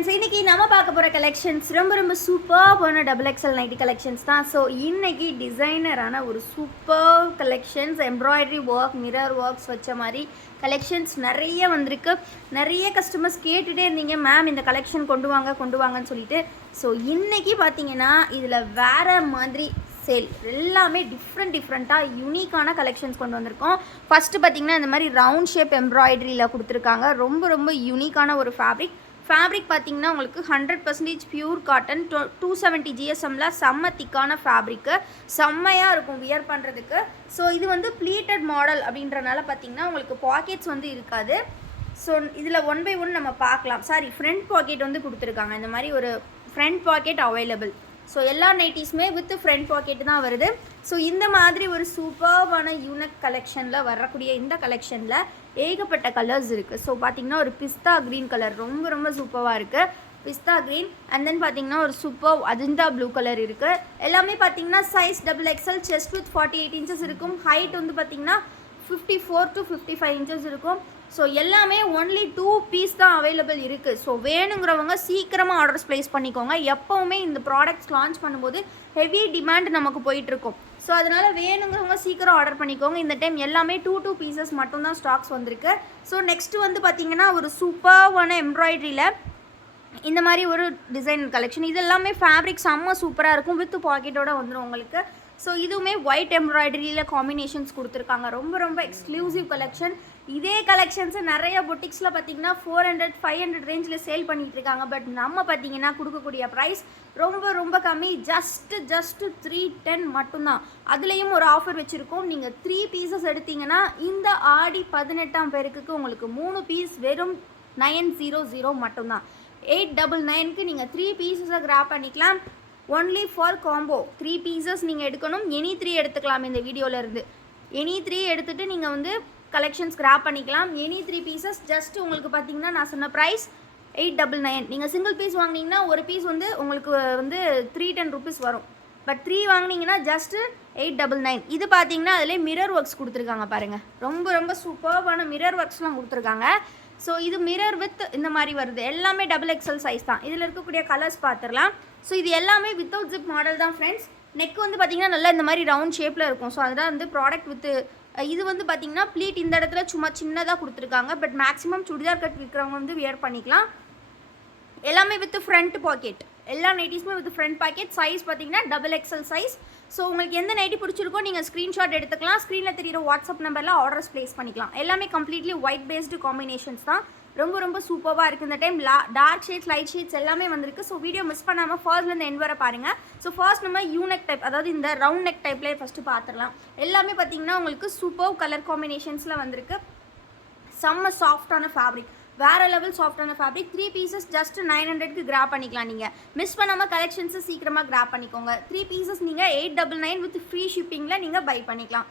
Friends, இன்னைக்கு நம்ம பார்க்க போகிற கலெக்ஷன்ஸ் ரொம்ப சூப்பர்பான டபுள் எக்ஸல் நைட்டி கலெக்ஷன்ஸ் தான். ஸோ இன்னைக்கு டிசைனரான ஒரு super collections, embroidery work, mirror works வச்ச மாதிரி கலெக்ஷன்ஸ் நிறைய வந்திருக்கு. நிறைய கஸ்டமர்ஸ் கேட்டுகிட்டே இருந்தீங்க, மேம் இந்த கலெக்ஷன் கொண்டு வாங்கன்னு சொல்லிட்டு. ஸோ இன்னைக்கு பார்த்தீங்கன்னா இதில் வேறு மாதிரி சேல் எல்லாமே டிஃப்ரெண்ட்டாக யூனிக்கான கலெக்ஷன்ஸ் கொண்டு வந்திருக்கோம். ஃபஸ்ட்டு பார்த்தீங்கன்னா இந்த மாதிரி ரவுண்ட் ஷேப் எம்ப்ராய்டரியில் கொடுத்துருக்காங்க. ரொம்ப யூனிக்கான ஒரு ஃபேப்ரிக் பார்த்தீங்கன்னா உங்களுக்கு 100% பியூர் காட்டன், 270 GSMல செம்ம திக்கான ஃபேப்ரிக்கு, செம்மையாக இருக்கும் வியர் பண்ணுறதுக்கு. ஸோ இது வந்து ப்ளீட்டட் மாடல் அப்படின்றனால பார்த்தீங்கன்னா உங்களுக்கு பாக்கெட்ஸ் வந்து இருக்காது. ஸோ இதில் 1 by 1 நம்ம பார்க்கலாம். ஃப்ரண்ட் பாக்கெட் வந்து கொடுத்துருக்காங்க. இந்த மாதிரி ஒரு ஃப்ரண்ட் பாக்கெட் அவைலபிள். ஸோ எல்லா நைட்டிஸுமே வித் ஃப்ரண்ட் பாக்கெட் தான் வருது. ஸோ இந்த மாதிரி ஒரு சூப்பர்வான யூனிக் கலெக்ஷனில் வரக்கூடிய இந்த கலெக்ஷனில் ஏகப்பட்ட கலர்ஸ் இருக்குது. ஸோ பார்த்திங்கன்னா ஒரு பிஸ்தா க்ரீன் கலர் ரொம்ப சூப்பராக இருக்குது. பிஸ்தா க்ரீன் அண்ட் தென் பார்த்திங்கன்னா ஒரு சூப்பர் அஜந்தா ப்ளூ கலர் இருக்குது. எல்லாமே பார்த்திங்கன்னா size XXL, chest with 48 inches இருக்கும். ஹைட் வந்து பார்த்திங்கன்னா 54 to 55 inches இருக்கும். ஸோ எல்லாமே ஒன்லி 2 பீஸ் தான் அவைலபிள் இருக்குது. ஸோ வேணுங்கிறவங்க சீக்கிரமாக ஆர்டர்ஸ் ப்ளேஸ் பண்ணிக்கோங்க. எப்போவுமே இந்த ப்ராடக்ட்ஸ் லான்ச் பண்ணும்போது ஹெவி டிமாண்ட் நமக்கு போயிட்டுருக்கும். ஸோ அதனால் வேணுங்கிறவங்க சீக்கிரம் ஆர்டர் பண்ணிக்கோங்க. இந்த டைம் எல்லாமே 2 பீசஸ் மட்டும்தான் ஸ்டாக்ஸ் வந்திருக்கு. ஸோ நெக்ஸ்ட்டு வந்து பார்த்திங்கன்னா ஒரு சூப்பர்வான எம்ப்ராய்டரியில் இந்த மாதிரி ஒரு டிசைன் கலெக்ஷன். இது எல்லாமே ஃபேப்ரிக் செம்ம சூப்பராக இருக்கும், வித் பாக்கெட்டோடு வந்துடும் உங்களுக்கு. ஸோ இதுவுமே ஒயிட் எம்ப்ராய்டரியில் காம்பினேஷன்ஸ் கொடுத்துருக்காங்க. ரொம்ப எக்ஸ்க்ளூசிவ் கலெக்ஷன். இதே கலெக்ஷன்ஸை நிறைய பொட்டிக்ஸில் பார்த்திங்கன்னா 400-500 ரேஞ்சில் சேல் பண்ணிகிட்ருக்காங்க. பட் நம்ம பார்த்திங்கன்னா கொடுக்கக்கூடிய ப்ரைஸ் ரொம்ப கம்மி. ஜஸ்ட் 310 மட்டும்தான். அதுலேயும் ஒரு ஆஃபர் வச்சுருக்கோம். நீங்கள் 3 பீசஸ் எடுத்திங்கன்னா இந்த ஆடி 18ஆம் பேருக்கு உங்களுக்கு 3 பீஸ் வெறும் 900 மட்டும்தான். 899க்கு நீங்கள் 3 பீசஸை கிராப் பண்ணிக்கலாம். ஒன்லி ஃபார் காம்போ 3 பீசஸ் நீங்கள் எடுக்கணும். எனி 3 எடுத்துக்கலாம். இந்த வீடியோவிலேருந்து எனி 3 எடுத்துகிட்டு நீங்கள் வந்து கலெக்ஷன்ஸ் கிராப் பண்ணிக்கலாம். எனி 3 பீசஸ் ஜஸ்ட் உங்களுக்கு பார்த்தீங்கன்னா நான் சொன்ன ப்ரைஸ் 899. நீங்கள் சிங்கிள் பீஸ் வாங்கினீங்கன்னா ஒரு பீஸ் வந்து உங்களுக்கு வந்து 310 rupees வரும். பட் 3 வாங்கினீங்கன்னா ஜஸ்ட்டு 899. இது பார்த்தீங்கன்னா அதிலே மிரர் ஒர்க்ஸ் கொடுத்துருக்காங்க பாருங்கள். ரொம்ப சூப்பர்வான மிரர் ஒர்க்ஸ்லாம் கொடுத்துருக்காங்க. ஸோ இது மிரர் வித் இந்த மாதிரி வருது. எல்லாமே XXL சைஸ் தான். இதில் இருக்கக்கூடிய கலர்ஸ் பார்த்துடலாம். ஸோ இது எல்லாமே வித்தவுட் ஜிப் மாடல் தான் ஃப்ரெண்ட்ஸ். நெக் வந்து பார்த்திங்கன்னா நல்லா இந்த மாதிரி ரவுண்ட் ஷேப்பில் இருக்கும். ஸோ அதனால் வந்து ப்ராடக்ட் வித் இது வந்து பார்த்திங்கன்னா ப்ளீட் இந்த இடத்துல சும்மா சின்னதாக கொடுத்துருக்காங்க. பட் மேக்ஸிமம் சுடிதார் கட் விற்கிறவங்க வந்து வியர் பண்ணிக்கலாம். எல்லாமே வித் ஃப்ரண்ட் பாக்கெட். எல்லா நைட்டிஸுமே வித் ஃப்ரண்ட் பாக்கெட். சைஸ் பார்த்திங்கன்னா XXL சைஸ். ஸோ உங்களுக்கு எந்த நைட்டி பிடிச்சிருக்கோ நீங்கள் ஸ்க்ரீன்ஷாட் எடுத்துக்கலாம். ஸ்க்ரீனில் தெரியிற வாட்ஸ்அப் நம்பரில் ஆர்டர்ஸ் ப்ளேஸ் பண்ணிக்கலாம். எல்லாமே கம்ப்ளீட்லி ஒயிட் பேஸ்டு காம்பினேஷன்ஸ் தான். ரொம்ப சூப்பராக இருக்குது. இந்த time dark shades, light shades எல்லாமே வந்திருக்கு. ஸோ வீடியோ மிஸ் பண்ணாமல் ஃபர்ஸ்ட்லேருந்து எண்ட் வர பாருங்கள். ஸோ ஃபர்ஸ்ட் நம்ம யூனெக் டைப், அதாவது இந்த ரவுண்ட் நெக் டைப்லேயே ஃபஸ்ட்டு பார்த்துடலாம். எல்லாமே பார்த்திங்கன்னா உங்களுக்கு சூப்பர் கலர் காம்பினேஷன்ஸில் வந்திருக்கு. செம்ம சாஃப்டான ஃபேப்ரிக், வேறு லெவல் சாஃப்டான ஃபேப்ரிக். 3 பீசஸ் ஜஸ்ட் 900க்கு கிராப் பண்ணிக்கலாம். நீங்கள் மிஸ் பண்ணாமல் கலெக்ஷன்ஸை சீக்கிரமாக கிராப் பண்ணிக்கோங்க. 3 பீசஸ் நீங்கள் 899 வித் ஃப்ரீ ஷிப்பிங்கில் நீங்கள் பை பண்ணிக்கலாம்.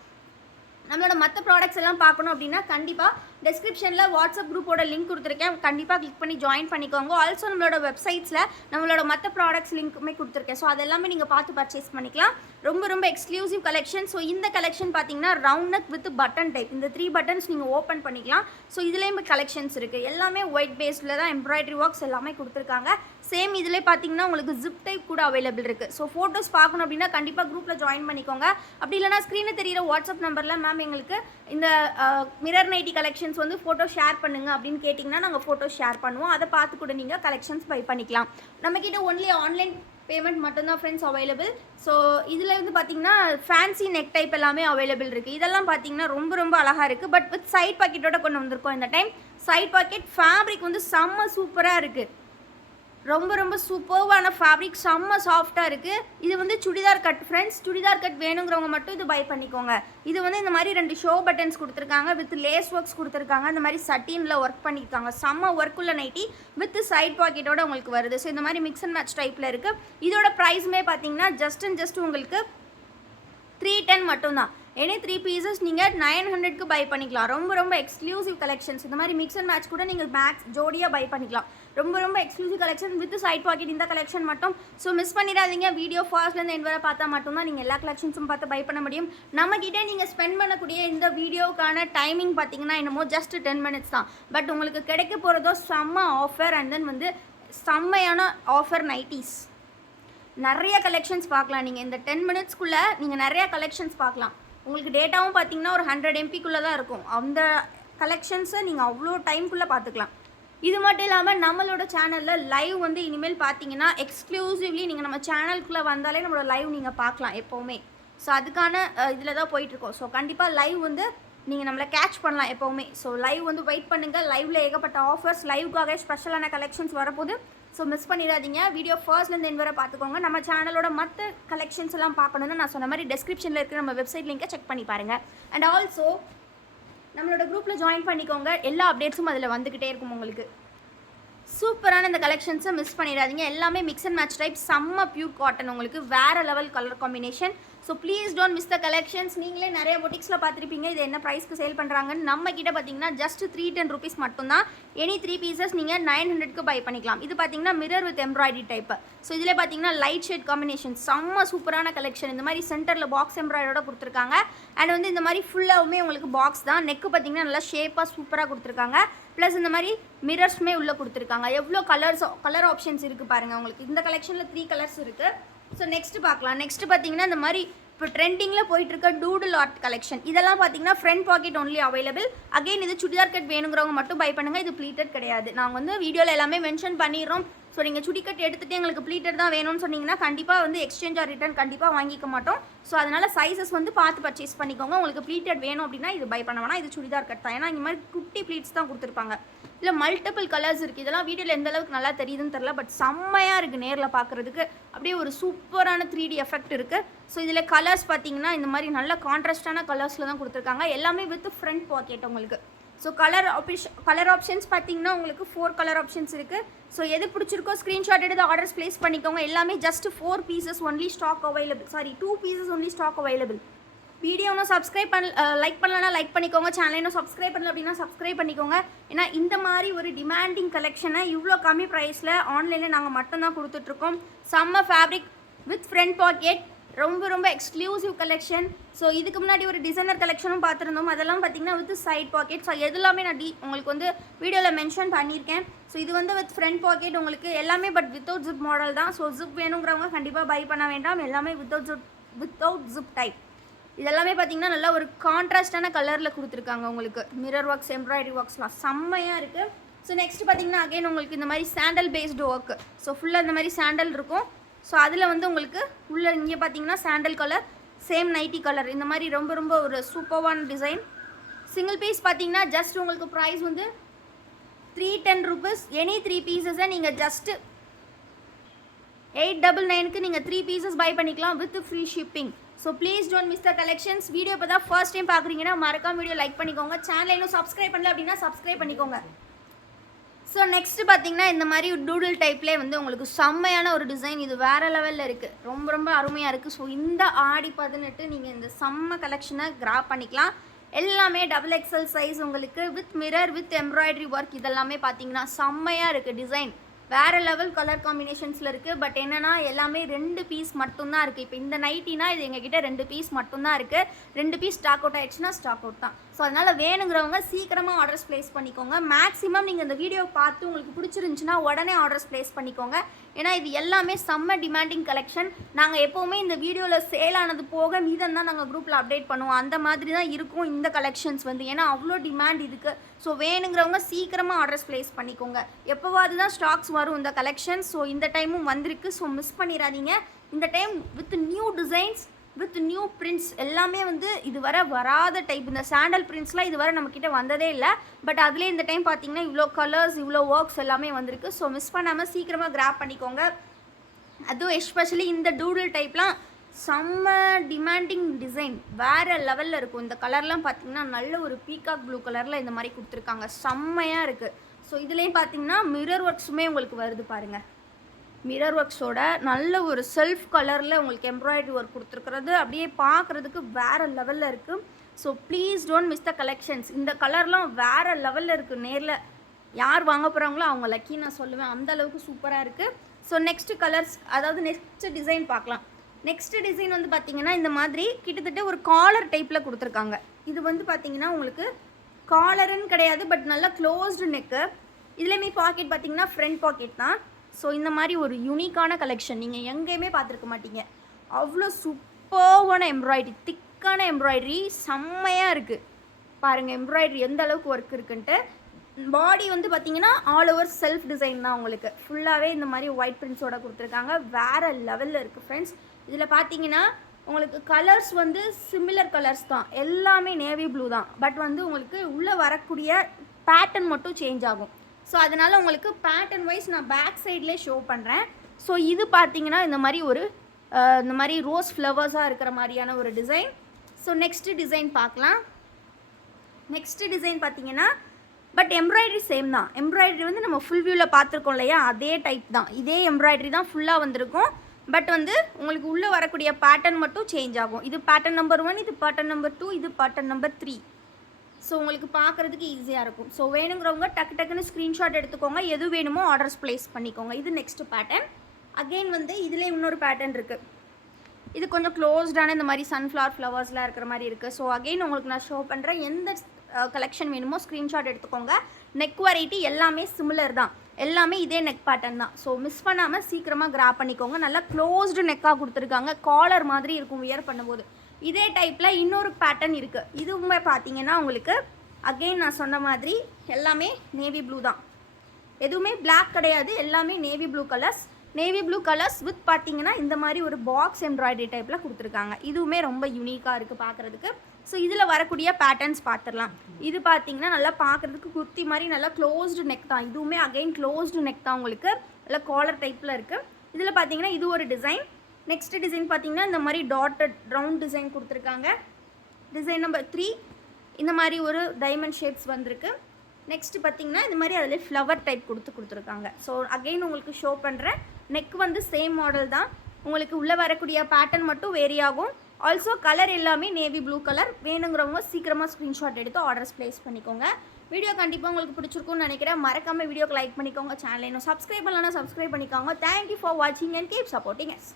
நம்மளோட மற்ற ப்ராடக்ட்ஸ் எல்லாம் பார்க்கணும் அப்படின்னா கண்டிப்பாக டிஸ்கிரிப்ஷனில் வாட்ஸ்அப் குரூப்போட லிங்க் கொடுத்துருக்கேன். கண்டிப்பாக கிளிக் பண்ணி ஜாயின் பண்ணிக்கோங்க. ஆல்சோ நம்மளோட வெப்சைட்ஸில் நம்மளோட மற்ற ப்ராடக்ட்ஸ் லிங்க்குமே கொடுத்துருக்கேன். ஸோ அதெல்லாமே நீங்கள் பார்த்து பர்ச்சேஸ் பண்ணிக்கலாம். ரொம்ப எக்ஸ்க்ளூசிவ் கலெக்ஷன். ஸோ இந்த கலெக்ஷன் பார்த்தீங்கன்னா round neck with button type. இந்த 3 buttons நீங்கள் ஓப்பன் பண்ணிக்கலாம். ஸோ இதுலேயும் கலெக்ஷன்ஸ் இருக்குது. எல்லாமே ஒயிட் பேஸில் தான் எம்ப்ராய்டரி ஒர்க்ஸ் எல்லாமே கொடுத்துருக்காங்க. சேம் இதில் பார்த்தீங்கன்னா உங்களுக்கு ஜிப் டைப் கூட அவைலபிள் இருக்குது. ஸோ ஃபோட்டோஸ் பார்க்கணும் அப்படின்னா கண்டிப்பாக குரூப்பில் ஜாயின் பண்ணிக்கோங்க. அப்படி இல்லைனா ஸ்க்ரீனில் தெரியிற வாட்ஸ்அப் நம்பரில் மேம் எங்களுக்கு இந்த மிரர் நைட்டி கலெக்ஷன்ஸ் வந்து ஃபோட்டோ ஷேர் பண்ணுங்கள் அப்படின்னு கேட்டிங்கன்னா நாங்கள் ஃபோட்டோ ஷேர் பண்ணுவோம். அதை பார்த்து கூட நீங்கள் கலெக்ஷன்ஸ் பை பண்ணிக்கலாம். நம்மக்கிட்ட ஒன்லி ஆன்லைன் பேமெண்ட் மட்டும்தான் ஃப்ரெண்ட்ஸ் அவைலபிள். ஸோ இதில் வந்து பார்த்திங்கன்னா ஃபேன்சி நெக் டைப் எல்லாமே அவைலபிள் இருக்குது. இதெல்லாம் பார்த்திங்கன்னா ரொம்ப அழகாக இருக்குது. பட் வித் சைட் பாக்கெட்டோட கொண்டு வந்திருக்கோம். இந்த டைம் சைட் பாக்கெட் ஃபேப்ரிக் வந்து செம்ம சூப்பராக இருக்குது. ரொம்ப சூப்பர்வான ஃபேப்ரிக், செம்ம சாஃப்டாக இருக்குது. இது வந்து churidar cut friends. Churidar cut வேணுங்கிறவங்க மட்டும் இது பை பண்ணிக்கோங்க. இது வந்து இந்த மாதிரி 2 ஷோ பட்டன்ஸ் கொடுத்துருக்காங்க, வித் லேஸ் ஒர்க்ஸ் கொடுத்துருக்காங்க. இந்த மாதிரி சட்டீனில் ஒர்க் பண்ணியிருக்காங்க. செம்ம ஒர்க்குள்ள நைட்டி வித் சைட் பாக்கெட்டோட உங்களுக்கு வருது. ஸோ இந்த மாதிரி மிக்ஸ் அண்ட் மேட்ச் டைப்பில் இருக்குது. இதோட ப்ரைஸுமே பார்த்தீங்கன்னா ஜஸ்ட் உங்களுக்கு 310 மட்டும்தான். எனி 3 பீசஸ் நீங்கள் 900க்கு பை பண்ணிக்கலாம். ரொம்ப எக்ஸ்க்ளூசிவ் கலெக்ஷன்ஸ். இந்த மாதிரி மிக்ஸ் அண்ட் மேட்ச் கூட நீங்கள் மேக்ஸ் ஜோடியாக பை பண்ணிக்கலாம். ரொம்ப exclusive collection with side pocket. இந்த கலெக்ஷன் மட்டும் ஸோ மிஸ் பண்ணிடாதீங்க. வீடியோ ஃபர்ஸ்ட்லேருந்து எண்ட் வரை பார்த்தா மட்டும்தான் நீங்கள் எல்லா கலெக்ஷன்ஸும் பார்த்து பை பண்ண முடியும். நம்மக்கிட்டே நீங்கள் ஸ்பெண்ட் பண்ணக்கூடிய இந்த வீடியோக்கான டைமிங் பார்த்தீங்கன்னா என்னமோ ஜஸ்ட் 10 minutes தான். பட் உங்களுக்கு கிடைக்க போகிறதோ செம்ம ஆஃபர். அண்ட் தென் வந்து செம்மையான ஆஃபர் நைட்டிஸ். நிறைய கலெக்ஷன்ஸ் பார்க்கலாம். நீங்கள் இந்த 10 மினிட்ஸ்க்குள்ளே நீங்கள் நிறையா கலெக்ஷன்ஸ் பார்க்கலாம். உங்களுக்கு டேட்டாவும் பார்த்தீங்கன்னா ஒரு 100 MPக்குள்ளே தான் இருக்கும். அந்த கலெக்ஷன்ஸை நீங்கள் அவ்வளோ டைம்குள்ளே பார்த்துக்கலாம். இது மட்டும் இல்லாமல் நம்மளோட சேனலில் லைவ் வந்து இனிமேல் பார்த்தீங்கன்னா எக்ஸ்க்ளூசிவ்லி நீங்கள் நம்ம சேனலுக்குள்ளே வந்தாலே நம்மளோட லைவ் நீங்கள் பார்க்கலாம் எப்போவுமே. ஸோ அதுக்கான இதில் தான் போயிட்டுருக்கோம். ஸோ கண்டிப்பாக லைவ் வந்து நீங்கள் நம்மளை கேட்ச் பண்ணலாம் எப்போவுமே. ஸோ லைவ் வந்து வெயிட் பண்ணுங்கள். லைவில் ஏகப்பட்ட ஆஃபர்ஸ், லைவுக்காக ஸ்பெஷலான கலெக்ஷன்ஸ் வரப்போது. ஸோ மிஸ் பண்ணிடாதீங்க. வீடியோ ஃபர்ஸ்ட்லேருந்து என் வரை பார்த்துக்கோங்க. நம்ம சேனலோட மற்ற கலெக்ஷன்ஸ் எல்லாம் பார்க்கணுன்னு நான் சொன்ன மாதிரி டிஸ்கிரிப்ஷனில் இருக்கிற நம்ம வெப்சைட் லிங்கை செக் பண்ணி பாருங்கள். அண்ட் ஆல்சோ நம்மளோட குரூப்பில் ஜாயின் பண்ணிக்கோங்க. எல்லா அப்டேட்ஸும் அதில் வந்துக்கிட்டே இருக்கும் உங்களுக்கு. சூப்பரான இந்த கலெக்ஷன்ஸை மிஸ் பண்ணிடாதீங்க. எல்லாமே மிக்ஸ் அண்ட் மேட்ச் டைப், செம்ம பியூர் காட்டன், உங்களுக்கு வேறு level colour combination. So please don't miss the collections. நீங்களே நிறைய பொட்டிக்ஸில் பார்த்துருப்பீங்க இது என்ன ப்ரைஸ்க்கு சேல் பண்ணுறாங்கன்னு. நம்ம கிட்ட பார்த்தீங்கன்னா ஜஸ்ட் 310 rupees மட்டும்தான். எனி 3 pieces நீங்கள் 900க்கு பை பண்ணிக்கலாம். இது பார்த்தீங்கன்னா mirror with embroidery type. So இதில் பார்த்தீங்கன்னா லைட் ஷேட் காம்பினேஷன், செம்ம சூப்பரான கலெக்ஷன். இந்த மாதிரி சென்டரில் பாக்ஸ் எம்ப்ராய்டரோட கொடுத்துருக்காங்க. அண்ட் வந்து இந்த மாதிரி ஃபுல்லாகவுமே உங்களுக்கு பாக்ஸ் தான். நெக்கு பார்த்தீங்கன்னா நல்லா ஷேப்பாக சூப்பராக கொடுத்துருக்காங்க. ப்ளஸ் இந்த மாதிரி மிரர்ஸுமே உள்ளே கொடுத்துருக்காங்க. எவ்வளோ கலர் ஆப்ஷன்ஸ் இருக்குது பாருங்கள். உங்களுக்கு இந்த கலெக்ஷனில் 3 கலர்ஸ் இருக்குது. ஸோ நெக்ஸ்ட்டு பார்க்கலாம். நெக்ஸ்ட்டு பார்த்தீங்கன்னா இந்த மாதிரி இப்போ ட்ரெண்டிங்கில் போயிட்டுருக்க டூடில் ஆர்ட் கலெக்ஷன். இதெல்லாம் பார்த்தீங்கன்னா front packet only available. Again இது சுடிதார் கட் வேணுங்கிறவங்க மட்டும் பை பண்ணுங்கள். இது ப்ளீட்டட் கிடையாது. நாங்கள் வந்து வீடியோவில் எல்லாமே மென்ஷன் பண்ணிடுறோம். ஸோ நீங்கள் சுடி கட் எடுத்துகிட்டு எங்களுக்கு ப்ளீட்டட் தான் வேணும்னு சொன்னீங்கன்னா கண்டிப்பாக வந்து எக்ஸ்சேஞ்ச் ஆர் ரிட்டர்ன் கண்டிப்பாக வாங்கிக்க மாட்டோம். ஸோ அதனால் சைஸஸ் வந்து பார்த்து பர்ச்சேஸ் பண்ணிக்கோங்க. உங்களுக்கு ப்ளீட்டட் வேணும் அப்படின்னா இது பை பண்ண வேணாம். இது சுடிதார் கட் தான். ஏன்னா இந்த மாதிரி குட்டி ப்ளீட்ஸ் தான் கொடுத்துருப்பாங்க. இல்லை மல்டிபிள் கலர்ஸ் இருக்குது. இதெல்லாம் வீடியோவில் எந்த அளவுக்கு நல்லா தெரியுதுன்னு தெரில. பட் செம்மையாக இருக்குது நேரில் பார்க்குறதுக்கு. அப்படியே ஒரு சூப்பரான 3D எஃபெக்ட் இருக்குது. ஸோ இதில் கலர்ஸ் பார்த்தீங்கன்னா இந்த மாதிரி நல்ல கான்ட்ராஸ்டான கலர்ஸில் தான் கொடுத்துருக்காங்க. எல்லாமே வித் ஃப்ரண்ட் பாக்கெட் உங்களுக்கு. ஸோ கலர் ஆப்ஷன்ஸ் பார்த்தீங்கன்னா உங்களுக்கு 4 கலர் ஆப்ஷன்ஸ் இருக்குது. ஸோ எது பிடிச்சிருக்கோ ஸ்க்ரீன்ஷாட் எடுத்து ஆர்டர்ஸ் ப்ளேஸ் பண்ணிக்கோங்க. எல்லாமே just 4 pieces only stock available. 2 pieces only stock available. Video இன்னும் சப்ஸ்கிரைப் லைக் பண்ணலன்னா லைக் பண்ணிக்கோங்க. சேனலை இன்னும் சப்ஸ்கிரைப் பண்ணல அப்படின்னா சப்ஸ்கிரைப் பண்ணிக்கோங்க. ஏன்னா இந்த மாதிரி ஒரு டிமாண்டிங் கலெக்ஷனை இவ்வளோ கம்மி ப்ரைஸில் ஆன்லைனில் நாங்கள் மட்டும்தான் கொடுத்துட்ருக்கோம். செம்ம ஃபேப்ரிக் வித் ஃப்ரண்ட் பாக்கெட், ரொம்ப எக்ஸ்க்ளூசிவ் கலெக்ஷன். ஸோ இதுக்கு முன்னாடி ஒரு டிசைனர் கலெக்ஷனும் பார்த்துருந்தோம். அதெல்லாம் பார்த்தீங்கன்னா வித் சைட் பாக்கெட். ஸோ எல்லாமே நான் உங்களுக்கு வந்து வீடியோவில் மென்ஷன் பண்ணியிருக்கேன். ஸோ இது வந்து வித் ஃப்ரண்ட் பாக்கெட் உங்களுக்கு எல்லாமே பட் வித்தவுட் ஜிப் மாடல் தான். ஸோ ஜிப் வேணுங்கிறவங்க கண்டிப்பாக பை பண்ண வேண்டாம். எல்லாமே வித்தவுட் ஜிப் டைப். இதெல்லாமே பார்த்தீங்கன்னா நல்லா ஒரு கான்ட்ராஸ்டான கலரில் கொடுத்துருக்காங்க. உங்களுக்கு மிரர் ஒர்க்ஸ், எம்ப்ராய்டரி ஒர்க்ஸ்லாம் செம்மையாக இருக்குது. ஸோ நெக்ஸ்ட் பார்த்தீங்கன்னா அகைன் உங்களுக்கு இந்த மாதிரி சாண்டல் பேஸ்டு ஒர்க்கு. ஸோ ஃபுல்லாக இந்த மாதிரி சாண்டல் இருக்கும். ஸோ அதில் வந்து உங்களுக்கு உள்ளே இங்கே பார்த்தீங்கன்னா sandal colour, same nightie colour, இந்த மாதிரி ரொம்ப ஒரு சூப்பர்வான டிசைன். சிங்கிள் பீஸ் பார்த்தீங்கன்னா ஜஸ்ட் உங்களுக்கு ப்ரைஸ் வந்து 310 rupees. எனி 3 pieces நீங்கள் ஜஸ்ட்டு 899க்கு நீங்கள் 3 pieces பை பண்ணிக்கலாம் with free shipping. So please don't miss the collections. Video இப்போ தான் ஃபர்ஸ்ட் டைம் பார்க்குறீங்கன்னா மறக்காம வீடியோ லைக் பண்ணிக்கோங்க. சேனலை இன்னும் சப்ஸ்கிரைப் பண்ணல அப்படின்னா சப்ஸ்கிரைப் பண்ணிக்கோங்க. ஸோ நெக்ஸ்ட்டு பார்த்தீங்கன்னா இந்த மாதிரி டூடில் டைப்லேயே வந்து உங்களுக்கு செம்மையான ஒரு டிசைன். இது வேறு லெவலில் இருக்குது. ரொம்ப அருமையாக இருக்குது. ஸோ இந்த ஆடி 18 நீங்கள் இந்த செம்ம கலெக்ஷனை கிராப் பண்ணிக்கலாம். எல்லாமே XXL சைஸ் உங்களுக்கு with mirror with embroidery work. இதெல்லாமே பார்த்தீங்கன்னா செம்மையாக இருக்குது. டிசைன் வேறு லெவல் கலர் காம்பினேஷன்ஸில் இருக்குது. பட் என்னென்னா எல்லாமே 2 பீஸ் மட்டும்தான் இருக்குது. இப்போ இந்த நைட்டினா இது எங்ககிட்ட 2 பீஸ் மட்டும்தான் இருக்குது. 2 பீஸ் ஸ்டாக் அவுட் ஆகிடுச்சுன்னா ஸ்டாக் அவுட் தான். ஸோ அதனால் வேணுங்கிறவங்க சீக்கிரமாக ஆர்டர்ஸ் ப்ளேஸ் பண்ணிக்கோங்க. மேக்ஸிமம் நீங்கள் இந்த வீடியோ பார்த்து உங்களுக்கு பிடிச்சிருந்துச்சுன்னா உடனே ஆர்டர்ஸ் ப்ளேஸ் பண்ணிக்கோங்க. ஏன்னா இது எல்லாமே செம்ம டிமாண்டிங் கலெக்ஷன். நாங்கள் எப்போவுமே இந்த வீடியோவில் சேல் ஆனது போக மீதம் தான் நாங்கள் குரூப்பில் அப்டேட் பண்ணுவோம். அந்த மாதிரி தான் இருக்கும் இந்த கலெக்ஷன்ஸ் வந்து. ஏன்னா அவ்வளோ டிமாண்ட் இருக்குது. ஸோ வேணுங்கிறவங்க சீக்கிரமாக ஆர்டர்ஸ் ப்ளேஸ் பண்ணிக்கோங்க. எப்போவாது தான் ஸ்டாக்ஸ் வரும் இந்த கலெக்ஷன். ஸோ இந்த டைமும் வந்திருக்கு. ஸோ மிஸ் பண்ணிடாதீங்க. இந்த time with new designs with new prints எல்லாமே வந்து இதுவரை வராத டைப். இந்த சாண்டல் பிரிண்ட்ஸ்லாம் இதுவரை நம்மக்கிட்ட வந்ததே இல்லை. பட் அதுலேயே இந்த டைம் பார்த்தீங்கன்னா இவ்வளோ கலர்ஸ், இவ்வளோ ஒர்க்ஸ் எல்லாமே வந்திருக்கு. ஸோ மிஸ் பண்ணாமல் சீக்கிரமாக கிராப் பண்ணிக்கோங்க. அதுவும் எஸ்பெஷலி இந்த டூடில் டைப்லாம் செம்ம டிமாண்டிங் டிசைன், வேறு லெவலில் இருக்கும். இந்த கலர்லாம் பார்த்தீங்கன்னா நல்ல ஒரு பீகாக் ப்ளூ கலரில் இந்த மாதிரி கொடுத்துருக்காங்க. செம்மையாக இருக்குது. ஸோ இதுலேயும் பார்த்தீங்கன்னா மிரர் ஒர்க்ஸுமே உங்களுக்கு வருது பாருங்கள். மிரர் ஒர்க்ஸோட நல்ல ஒரு செல்ஃப் கலரில் உங்களுக்கு எம்ப்ராய்டரி ஒர்க் கொடுத்துருக்கிறது அப்படியே பார்க்குறதுக்கு வேறு லெவலில் இருக்குது. So please don't miss the collections. இந்த கலர்லாம் வேறு லெவலில் இருக்குது. நேரில் யார் வாங்க போகிறாங்களோ அவங்க லக்கி நான் சொல்லுவேன். அந்த அளவுக்கு சூப்பராக இருக்குது. ஸோ நெக்ஸ்ட் கலர்ஸ், அதாவது நெக்ஸ்ட் டிசைன் பார்க்கலாம். நெக்ஸ்ட் டிசைன் வந்து பார்த்திங்கன்னா இந்த மாதிரி கிட்டத்தட்ட ஒரு காலர் டைப்பில் கொடுத்துருக்காங்க. இது வந்து பார்த்திங்கன்னா உங்களுக்கு காலருன்னு கிடையாது, பட் நல்லா க்ளோஸ்டு நெக்கு. இதுலேயுமே பாக்கெட் பார்த்திங்கன்னா ஃப்ரண்ட் பாக்கெட் தான். ஸோ இந்த மாதிரி ஒரு யூனிக்கான கலெக்ஷன் நீங்கள் எங்கேயுமே பார்த்துருக்க மாட்டீங்க. அவ்வளோ சூப்பர்வான எம்ப்ராய்டரி, திக்கான எம்ப்ராய்டரி, செம்மையாக இருக்குது. பாருங்கள் எம்ப்ராய்டரி எந்த அளவுக்கு ஒர்க் இருக்குன்ட்டு. பாடி வந்து பார்த்தீங்கன்னா ஆல் ஓவர் செல்ஃப் டிசைன் தான் உங்களுக்கு. ஃபுல்லாகவே இந்த மாதிரி ஒயிட் பிரிண்ட்ஸோட கொடுத்துருக்காங்க. வேறு லெவலில் இருக்குது ஃப்ரெண்ட்ஸ். இதில் பார்த்தீங்கன்னா உங்களுக்கு கலர்ஸ் வந்து சிமிலர் கலர்ஸ் தான், எல்லாமே நேவி ப்ளூ தான். பட் வந்து உங்களுக்கு உள்ளே வரக்கூடிய பேட்டர்ன் மட்டும் சேஞ்ச் ஆகும். ஸோ அதனால் உங்களுக்கு பேட்டர்ன் வைஸ் நான் பேக் சைட்லேயே ஷோ பண்ணுறேன். ஸோ இது பார்த்தீங்கன்னா இந்த மாதிரி ஒரு இந்த மாதிரி ரோஸ் ஃப்ளவர்ஸாக இருக்கிற மாதிரியான ஒரு டிசைன். ஸோ நெக்ஸ்ட்டு டிசைன் பார்க்கலாம். நெக்ஸ்ட்டு டிசைன் பார்த்தீங்கன்னா பட் எம்ப்ராய்டரி சேம் தான். எம்ப்ராய்டரி வந்து நம்ம ஃபுல் வியூவில் பார்த்துருக்கோம் இல்லையா, அதே டைப் தான். இதே எம்ப்ராய்டரி தான் ஃபுல்லாக வந்திருக்கும். பட் வந்து உங்களுக்கு உள்ளே வரக்கூடிய பேட்டர்ன் மட்டும் சேஞ்ச் ஆகும். இது பேட்டர்ன் நம்பர் 1, இது பேட்டர்ன் நம்பர் 2, இது பேட்டர்ன் நம்பர் 3. ஸோ உங்களுக்கு பார்க்குறதுக்கு ஈஸியாக இருக்கும். ஸோ வேணுங்கிறவங்க டக்கு டக்குன்னு ஸ்க்ரீன்ஷாட் எடுத்துக்கோங்க, எது வேணுமோ ஆர்டர்ஸ் ப்ளேஸ் பண்ணிக்கோங்க. இது நெக்ஸ்ட் பேட்டர்ன். அகெயின் வந்து இதிலே இன்னொரு பேட்டர்ன் இருக்குது. இது கொஞ்சம் க்ளோஸ்டான இந்த மாதிரி சன்ஃப்ளவர் ஃப்ளவர்ஸ்லாம் இருக்கிற மாதிரி இருக்குது. ஸோ அகெயின் உங்களுக்கு நான் ஷோ பண்ணுறேன். எந்த கலெக்ஷன் வேணுமோ ஸ்க்ரீன்ஷாட் எடுத்துக்கோங்க. நெக் வெரைட்டி எல்லாமே சிமிலர் தான், எல்லாமே இதே நெக் பேட்டர்ன் தான். ஸோ மிஸ் பண்ணாமல் சீக்கிரமாக கிராப் பண்ணிக்கோங்க. நல்லா க்ளோஸ்டு நெக்காக கொடுத்துருக்காங்க, காலர் மாதிரி இருக்கும் வியர் பண்ணும்போது. இதே டைப்பில் இன்னொரு பேட்டர்ன் இருக்குது. இதுவுமே பார்த்தீங்கன்னா உங்களுக்கு அகெயின் நான் சொன்ன மாதிரி எல்லாமே நேவி ப்ளூ தான், எதுவுமே பிளாக் கிடையாது, எல்லாமே navy blue colours. Navy blue colours with பார்த்தீங்கன்னா இந்த மாதிரி ஒரு பாக்ஸ் எம்ப்ராய்டரி டைப்பில் கொடுத்துருக்காங்க. இதுவுமே ரொம்ப யூனிக்காக இருக்குது பார்க்குறதுக்கு. ஸோ இதில் வரக்கூடிய பேட்டர்ன்ஸ் பார்த்துடலாம். இது பார்த்தீங்கன்னா நல்லா பார்க்குறதுக்கு குர்த்தி மாதிரி நல்லா க்ளோஸ்டு நெக் தான். இதுவுமே அகெயின் க்ளோஸ்டு நெக் தான், உங்களுக்கு நல்லா காலர் டைப்பில் இருக்குது. இதில் பார்த்தீங்கன்னா இது ஒரு டிசைன். நெக்ஸ்ட் டிசைன் பார்த்தீங்கன்னா இந்த மாதிரி டாட்டட் ரவுண்ட் டிசைன் கொடுத்துருக்காங்க. டிசைன் நம்பர் 3 இந்த மாதிரி ஒரு டைமண்ட் ஷேப்ஸ் வந்திருக்கு. நெக்ஸ்ட் பார்த்தீங்கன்னா இந்த மாதிரி அதில் ஃப்ளவர் டைப் கொடுத்துருக்காங்க. ஸோ அகெயின் உங்களுக்கு ஷோ பண்ணுறேன். நெக் வந்து சேம் மாடல் தான், உங்களுக்கு உள்ளே வரக்கூடிய பேட்டர்ன் மட்டும் வேரி ஆகும். ஆல்சோ கலர் எல்லாமே நேவி ப்ளூ கலர். வேணுங்கிறவங்க சீக்கிரமாக ஸ்க்ரீன்ஷாட் எடுத்து ஆர்டர்ஸ் ப்ளேஸ் பண்ணிக்கோங்க. வீடியோ கண்டிப்பாக உங்களுக்கு பிடிச்சிருக்கும்னு நினைக்கிறேன். மறக்காமல் வீடியோக்கு லைக் பண்ணிக்கோங்க. சேனலை இன்னும் சப்ஸ்கிரைப் பண்ணலன்னா சப்ஸ்கிரைப் பண்ணிக்கோங்க. தேங்க்யூ ஃபார் வாட்சிங் அண்ட் கீப் சப்போர்ட்டிங் அஸ்.